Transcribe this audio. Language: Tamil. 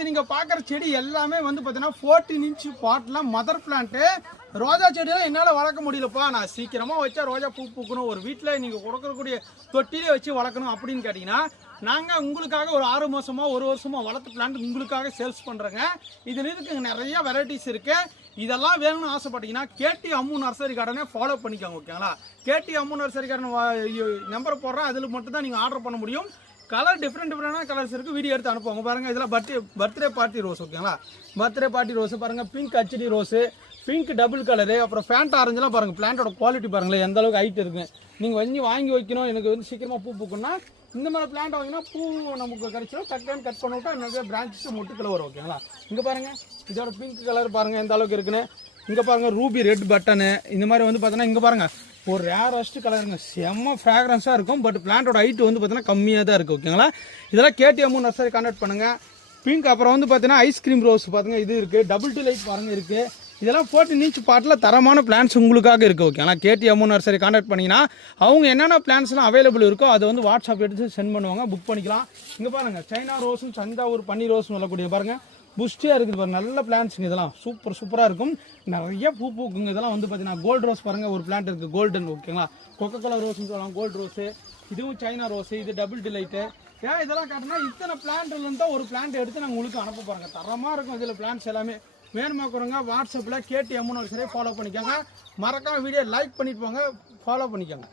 ஃப்ரெண்ட்ஸ் நீங்க பாக்குற செடி எல்லாமே வந்து பாத்தீங்கன்னா 14 இன்ச் பாட்ல மதர் பிளான்ட். ரோஜா செடியெல்லாம் என்னால் வளர்க்க முடியலப்பா, நான் சீக்கிரமாக வச்சா ரோஜா பூ பூக்கணும், ஒரு வீட்டில் நீங்கள் கொடுக்கக்கூடிய தொட்டிலே வச்சு வளர்க்கணும் அப்படின்னு கேட்டிங்கன்னா நாங்கள் உங்களுக்காக ஒரு 6 மாதமோ 1 வருஷமோ வளர்த்து பிளான்ட் உங்களுக்காக சேல்ஸ் பண்ணுறோங்க. இதில் இருக்குங்க நிறைய வெரைட்டிஸ் இருக்குது. இதெல்லாம் வேணும்னு ஆசைப்பட்டீங்கன்னா கேடி அம்மு நர்சரி கார்டனே ஃபாலோ பண்ணிக்கோங்க, ஓகேங்களா? கேடி அம்மு நர்சரி கார்டன் நம்பர் போடுறேன், அதில் மட்டும் தான் நீங்கள் ஆர்டர் பண்ண முடியும். கலர் டிஃப்ரெண்டான கலர்ஸ் இருக்குது, வீடியோ எடுத்து அனுப்புவாங்க பாருங்கள். இதெல்லாம் பர்த்டே பார்ட்டி ரோஸ், ஓகேங்களா? பர்த்டே பார்ட்டி ரோஸு பாருங்கள், pink HD rose, pink double colour, அப்புறம் ஃபேண்ட் ஆரஞ்செலாம் பாருங்கள். பிளான்ட்டோட குவாலிட்டி பாருங்களேன் எந்த அளவுக்கு ஹைட் இருக்குது. நீங்கள் வந்து வாங்கி வைக்கணும், எனக்கு வந்து சீக்கிரமாக பூ பூக்கணும்னா இந்த மாதிரி பிளான்ட் வாங்கினா பூ நமக்கு கிடைச்சிடும். டக்குன்னு கட் பண்ணிவிட்டா நிறைய பிரான்ச்சஸ் மொட்டுக்களை வரும், ஓகேங்களா? இங்கே பாருங்கள், இதோட பிங்க் கலர் பாருங்கள் எந்த அளவுக்கு இருக்குன்னு. இங்கே பாருங்கள் ரூபி ரெட் பட்டனு, இந்த மாதிரி வந்து பார்த்தீங்கன்னா இங்கே பாருங்கள் ஒரு ரேரஸ்ட் கலருங்க, செம்ம ஃப்ராக்ரன்ஸாக இருக்கும். பட் பிளான்ட்டோட ஹைட் வந்து பார்த்தீங்கன்னா கம்மியாக தான் இருக்குது, ஓகேங்களா? இதெல்லாம் கேடிஎம் நர்சரி கான்டாக்ட் பண்ணுங்கள். பிங்க் அப்புறம் வந்து பார்த்தீங்கன்னா ஐஸ்கிரீம் ரோஸ் பாருங்க, இது இருக்குது. டபுள் டி லைட் பாருங்கள் இருக்குது. இதெல்லாம் 14 இன்ச் பாட்டில் தரமான பிளான்ஸ் உங்களுக்காக இருக்குது, ஓகேங்களா? கேடிஎம் நர்சரி கான்டாக்ட் பண்ணிங்கன்னா அவங்க என்னென்ன பிளான்ஸ்லாம் அவைலபிள் இருக்கோ அதை வந்து வாட்ஸ்அப் எடுத்து சென்ட் பண்ணுவாங்க, புக் பண்ணிக்கலாம். இங்கே பாருங்கள் சைனா ரோஸும் தஞ்சாவூர் பன்னீர் ரோஸும் சொல்லக்கூடிய பாருங்கள் புஷ்டியாக இருக்குது பாருங்கள், நல்ல பிளான்ஸுங்க. இதெல்லாம் சூப்பராக இருக்கும், நிறைய பூ பூக்குங்க. இதெல்லாம் வந்து பார்த்தீங்கன்னா கோல்டு ரோஸ் பாருங்கள், ஒரு பிளான்ட் இருக்குது கோல்டன், ஓகேங்களா? கொக்கோ கலர் ரோஸ்னு சொல்லலாம், கோல்டு ரோஸு. இதுவும் சைனா ரோஸு, இது டபுள் டிலைட்டு. ஏன் இதெல்லாம் காட்டினா இத்தனை பிளான்ட்லேருந்து தான் ஒரு பிளான்ட் எடுத்து நாங்கள் உங்களுக்கு அனுப்ப போகிறோங்க. தரமாக இருக்கும் இதில் பிளான்ட்ஸ் எல்லாமே. வேணுமாக்குறவங்க வாட்ஸ்அப்பில் கேடிஎம் நர்சரி ஃபாலோ பண்ணிக்கோங்க. மறக்காம வீடியோ லைக் பண்ணிட்டு போங்க, ஃபாலோ பண்ணிக்கோங்க.